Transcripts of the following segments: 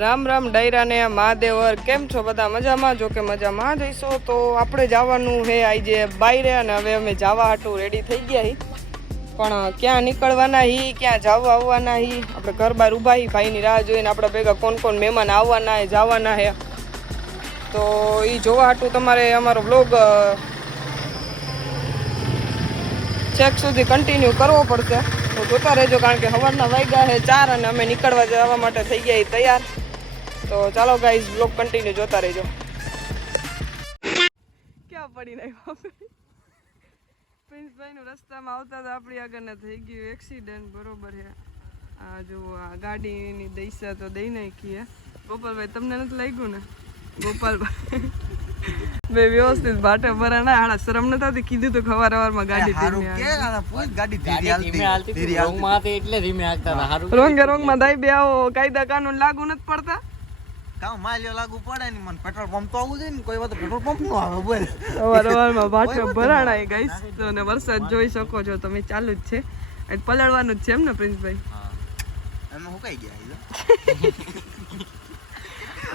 રામ રામ ડાયરા ને મહાદેવર કેમ છો બધા મજામાં? જો કે મજામાં જઈશો તો આપણે જવાનું છે આજે બાયરે અને હવે અમે જવા હાટું રેડી થઈ ગયા હી પણ ક્યાં નીકળવાના હી ક્યાં જવા આવવાના હી આપણે ઘર બહાર ઊભા હી ભાઈની રાહ જોઈને આપણા ભેગા કોણ કોણ મહેમાન આવવાના હે જવાના હે તો એ જોવા હાટું તમારે અમારો બ્લોગ ચેક સુધી કન્ટિન્યુ કરવો પડશે તો જોતા રહેજો કારણ કે સવારના વાગ્યા છે 4 અને અમે નીકળવા જવા માટે થઈ ગયા તૈયાર તો ચાલો ગાઈઝ બ્લોગ કન્ટિન્યુ જોતા રહેજો ક્યાં પડી નાખ્યો પ્રિન્સભાઈનું રસ્તામાં આવતા તો આપણી આગળ થઈ ગયું એક્સિડન્ટ બરોબર છે આ જો આ ગાડીની દઈસા તો દઈ નાખી ગોપાલભાઈ તમને નથી લાગ્યું ને ગોપાલભાઈ બે વ્યવસ્થિત બાટે ભરાણા હાડા શરમ ન થતી કીધું તો ખવાર હવારમાં ગાડી રોંગમાં દાઈ બે આવો કાયદા કાનૂન લાગુ નથી પડતા કામ માલ્યો લાગુ પડે ને મને પેટ્રોલ પંપ તો આવું જોઈએ ને કોઈ વાત પેટ્રોલ પંપ નો આવે બોલ સવારમાં બાટે ભરાણા ગાઈસ તો ને વરસાદ જોઈ શકો છો તમે ચાલુ જ છે આજ પલળવાનું જ છે એમ ને પ્રિન્સભાઈ એમાં હુકાઈ ગયા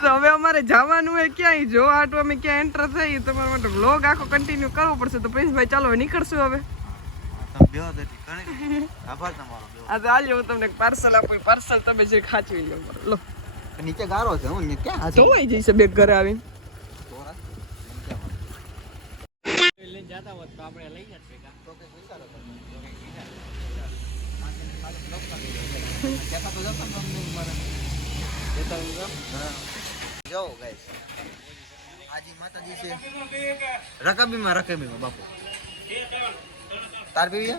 તો હવે અમારે જવાનું હોય ક્યાંય જો આટલું અમે ક્યાં એન્ટર થઈ તમારા માટે વ્લોગ આખો કન્ટિન્યુ કરવો પડશે તો પ્રિન્સભાઈ ચાલો નીકળશું હવે આ તો આલ્યો હું તમને પાર્સલ આપું પાર્સલ તમે જે ખાચવી લો નીચે ગારો છે હું ક્યાં ધોવાઈ જઈશે બે ઘરે આવીને જો ગાઈસ આજી માતાજી છે રકાબીમાં બાપુ તાર પીવી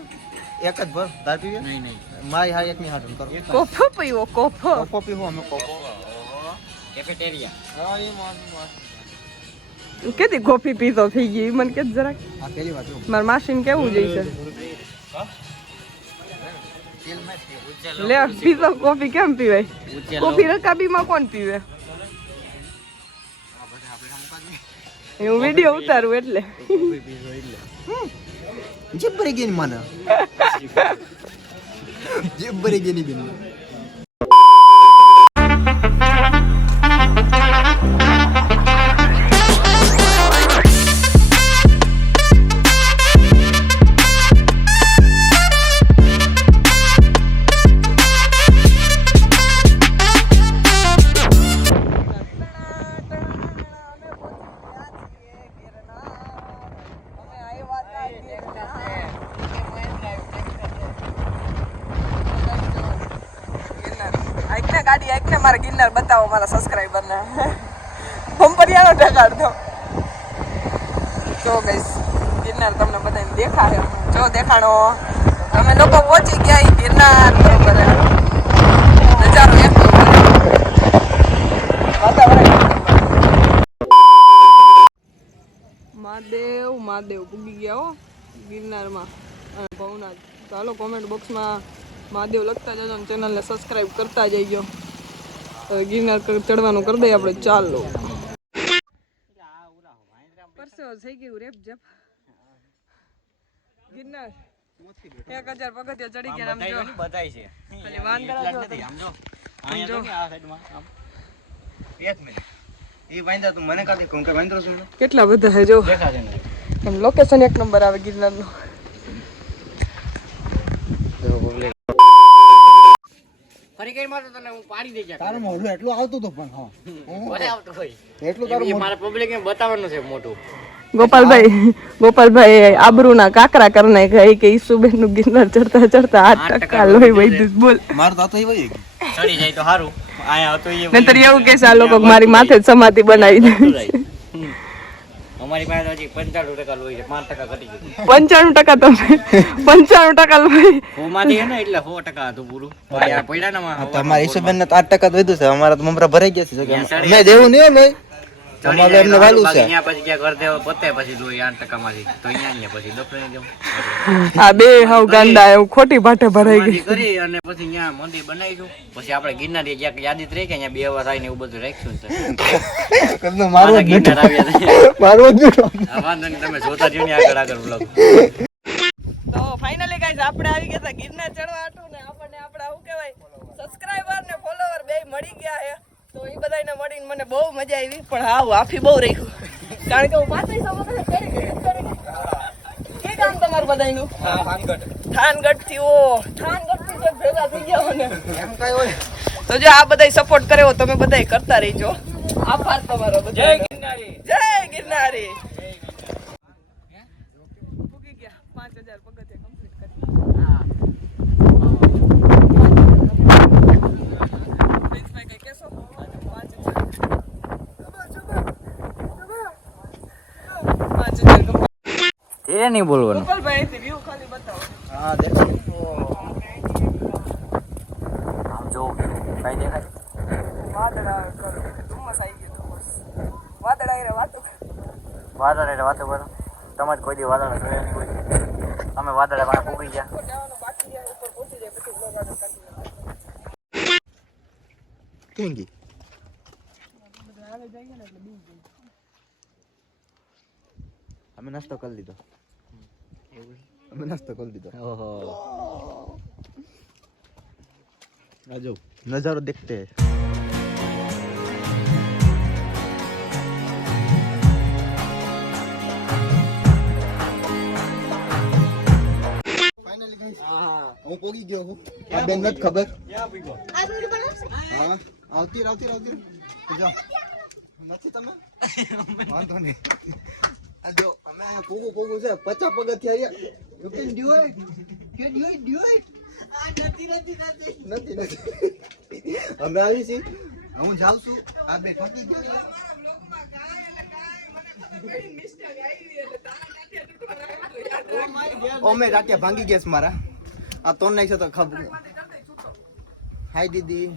એક જ ભર તાર પીવી નહીં મારી હાર એક ની હાટન કરો કોફો પીવો કોફો પીવો અમે કોફો કેફેટેરિયા કેતી કોફી પીતો થઈ ગઈ મને કે જરાક આ પહેલી વાત માર માસીને કેવું જઈશે લે પીતો કોફી કેમ પીવાય કોફી રકાબીમાં કોણ પીવે હું વિડિયો ઉતારું એટલે જીપ ભરી ગઈ મને જીપ ભરી ગઈ ની બેન ગાડી આઈને મારા ગિરનાર બતાવો મારા સબસ્ક્રાઇબર ને બમ્પરિયાનો ઢગાડ દો જો ગાઈસ ગિરનાર તમને બધાને દેખાય જો દેખાણો અમે લોકો પહોંચી ગયા ગિરનાર બરોબર નજારો એક વાતાવરણ મહાદેવ પૂગી ગયા હો ગિરનારમાં ભવનાથ ચાલો કોમેન્ટ બોક્સમાં મહાદેવ લખતા જજો અને ચેનલને સબસ્ક્રાઇબ કરતા જઈજો ગિરનાર ચડવાનું કરી દઈએ આપણે ચાલો પરસો થઈ ગયું રેપ જપ ગિરનાર 1000 પગથિયા ચડી ગયા આમ જો બતાય છે ખાલી વાંદરા નથી આમ જો અહીંયા જો આ સાઈડમાં આમ એક મિનિટ ઈ વાંદરા તું મને કાથી કોણ કે વાંદરો છું કેટલા બધા છે જો દેખાશે ને એમ લોકેશન એક નંબર આવે ગિરનારનું ફરી કઈ માં તો તને હું પાડી દઈ ગયા તારું મોઢું એટલું આવતું તો પણ હા મને આવતું હોય એટલું તારું મારા પબ્લિક ને બતાવવાનું છે મોટું ગોપાલભાઈ આબરૂના કાકરા કરી નાખ્યા કે ઈસુબેન નું ગિરનાર ચડતા 8% લોહી વહી બોલ મારું તો થઈ વઈ ચડી જાય તો સારું આયા હતો એ નહીતર એવું કે આ લોકો મારી માથે જ સમાધિ બનાવી દે અમારી પાસે હજી 95% લોહી છે 5% ઘટી ગયું 95% તમે 95% લોહી ઓમાંથી હે ને એટલે 100% હતું પૂરું યાર પડ્યા ને માં તમારા ઈસુબેન ને 8% વધ્યું છે અમારા તો મમરા ભરાઈ ગયા છે મેં દેવું નહીં નહીં અમારે એમને વાલું છે અહીંયા પછી ક્યાં ઘર દેવો પતે પછી લોહી 8% માંથી તો અહીંયા પછી ડોક્ટરને દેવું આ બે હાવ ગાંડા એવું ખોટી ભાટે ભરાઈ ગઈ કરી અને પછી અહીંયા મંદિર બનાવીશું પછી આપણે ગિરનાર જ્યાં યાદી રહી કે અહીંયા 2 વાર આવીને એવું બધું રાખ્યું છે કદનો મારવો જ ગિરનાર આવ્યા વાંધો નહીં તમે જોતા રહ્યો ને આગળ બ્લોગ તો ફાઇનલી ગાઈસ આપણે આવી ગયા હતા ગિરનાર ચડવા આટું ને આપણને આપડા શું કહેવાય સબસ્ક્રાઇબર ને ફોલોવર બે મળી ગયા છે તો એ બધાને મળીને મને બહુ મજા આવી પણ હા વાફી બહુ રહ્યું કારણ કે હું પાછી કે કામ તમારું બધાનું થાનગઢ થી ભેગા થઈ ગયા મને એમ કઈ હોય તો જો આ બધા સપોર્ટ કરે તમે બધા કરતા રહીજો આભાર તમારો જય ગિરનારી પૂગી ગયા 5000 પગથિયા કમ્પ્લીટ કરી પ્રિન્સભાઈ કઈ કેસો 5000 ધીરે નહીં બોલવાનું ગોપાલભાઈ થી વ્યૂ ખાલી બતાવો હા દેખો આમ જો કઈ દેખાય વાદળા કરો ધુમ્મસ આવી ગયો ધુમ્મસ વાદળા એ વાતો વાદળ એટલે વાતો કરો તમે જ કોઈ દી વાદળ જોયા નહીં હોય અમે વાદળે વાળા પૂગી ગયા જવાનું બાકી જાય ઉપર પહોંચી જાય પછી બ્લોગ આગળ કન્ટિન્યુ કેમ ગઈ આગળ જઈએ ને એટલે બી જાય અમે નાસ્તો કરી લીધો અમે નાસ્તો કરી લીધો ઓહો આ જો નજારો દેખતે ફાઇનલી ગાઈસ હું પોગી ગયો હું આ બેન નથી ખબર હા આવતી જો નથી તમે વાંધો નહીં આ જો અમે પોગું છે 50 પગથિયા આવ્યા યુ કેન ડુ ઇટ નથી અમે આવી છી હું જાઉં છું આ બે પગી ગયા ઓ મે રાત્યા ભાંગી ગયા છે મારા આ તોન નાખશે તો ખબર હાય દીદી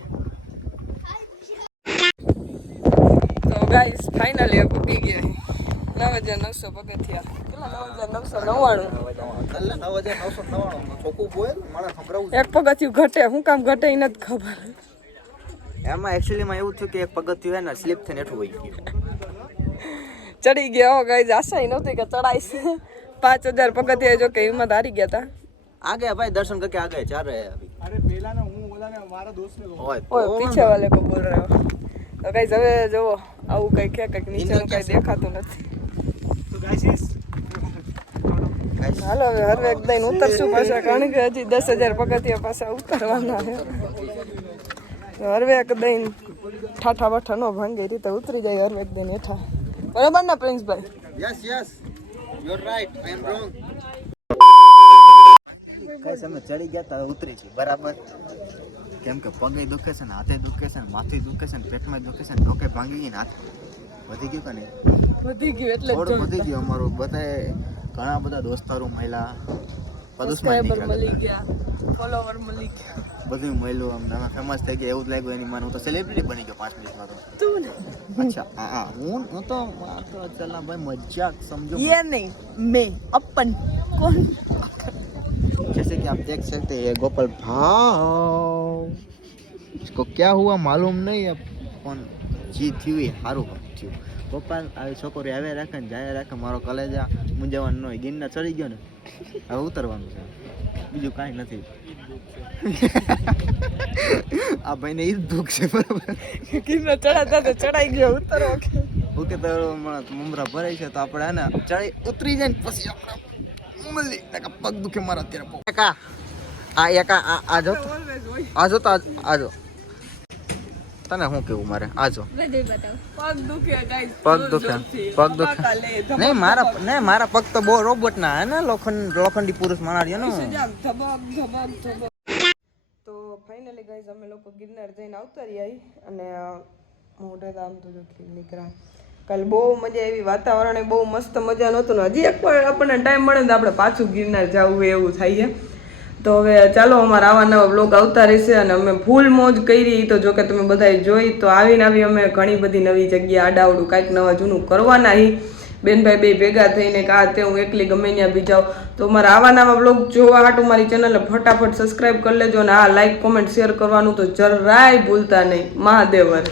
તો ગાઈસ ફાઇનલી પૂગી ગયા 9900 પગથિયા કેટલા 9999 એક પગથિયું ઘટે શું કામ ઘટે એ નથી ખબર એમાં એકચ્યુઅલીમાં એવું થયું કે એક પગથિયું હે ને સ્લીપ થઈને હેઠું વહી ગયું ચડી ગયા હો ગાઈસ આશા નહોતી કે ચડાઈશ 5000 પગથિયા જો કે હિંમત હારી ગયા તા आगे भाई दर्शन करके आ गए जा रहे हैं अभी अरे पहला ना हूं बोला ने हमारा दोस्त ने ओए पीछे वाले को बोल रहे हो तो गाइस હવે જો આવું કઈ કે કઈક નીચે કઈ દેખાતું નથી तो गाइस હાલો હવે હરવે એક દઈને ઉતરશું પાછા કારણ કે હજી 10000 પગથિયા પાછા ઉતરવાના છે હરવે એક દઈને ઠાઠા બઠા નો ભાંગે રીતે ઉતરી જાય હરવે એક દઈને હેઠા બરાબર ના પ્રિન્સભાઈ yes yes you are right I am wrong કઈ સમય ચડી ગયા તા ઉતરી છે બરાબર કેમ કે પગે દુખે છે ને હાથે દુખે છે ને માથે દુખે છે ને પેટમાં દુખે છે ને ડોકે ભાંગી ગઈ ને હાથ વધી ગયું કે નહીં વધી ગયું એટલે થોડું વધી ગયું અમારું બધાએ ઘણા બધા દોસ્તારો મહિલા સબસ્ક્રાઇબર મળી ગયા ફોલોવર મળી ગયા બધું મળ્યું આમ નાના ફેમસ થઈ ગયા એવું જ લાગ્યું એની માન હું તો સેલિબ્રિટી બની ગયો 5 મિનિટમાં તો તું ને अच्छा हाँ હું તો ચલા ભાઈ મજાक समझो ये नहीं मैं अपन कौन जैसे कि आप देख सकते हैं गोपाल भाव इसको क्या हुआ मालूम नहीं अब कौन जी थी हारू थी गोपाल આવી છોકરી આવે રાખે ને જાય રાખે મારો કલેજા મુંજવાનું ન હોય ગિરના ચડી ગયો ને હવે ઉતરવાનું છે બીજું કાંઈ નથી આ ભાઈને ઈ દુઃખ છે બરાબર ગિરના ચડાતા તો ચડાઈ ગયો ઉતરો ઓકે તો મમરા ભરાય છે તો આપણે હે ને ચડી ઉતરી જાય ને પછી આપણે મળી નકા પગ દુખે મારા અત્યારે એકા આ એકા આ જો તો આજો તને શું કેવું મારે આજો પગ દુખે ગાઈસ પગ દુખે નહીં મારા પગ તો બહુ રોબોટ ના હે ને લોખંડી પુરુષ માણાડ્યો ને તો ફાઇનલી ગાઈસ અમે લોકો ગિરનાર જઈને આવતા રહ્યા અને મોઢે આમ તો જો નીકળ્યા કાલે બહુ મજા આવી વાતાવરણ બહુ મસ્ત મજા નહોતું ને હજી એક પણ આપણને ટાઈમ મળે ને આપણે પાછું ગિરનાર જવું એવું થાય છે તો હવે ચાલો અમારા આવા નવા બ્લોગ આવતા રહેશે અને અમે ફૂલ મોજ કરી તો જો કે તમે બધાએ જોઈ તો આવીને અમે ઘણી બધી નવી જગ્યા આડાવડું કાંઈક નવા જૂનું કરવાના હી બેનભાઈ બે ભેગા થઈને કે આ તે હું એકલી ગમે ત્યાં બી જાઉં તો મારા આવા નવા બ્લોગ જોવા હાટું મારી ચેનલને ફટાફટ સબસ્ક્રાઈબ કરી લેજો અને આ લાઈક કોમેન્ટ શેર કરવાનું તો જરાય ભૂલતા નહીં મહાદેવર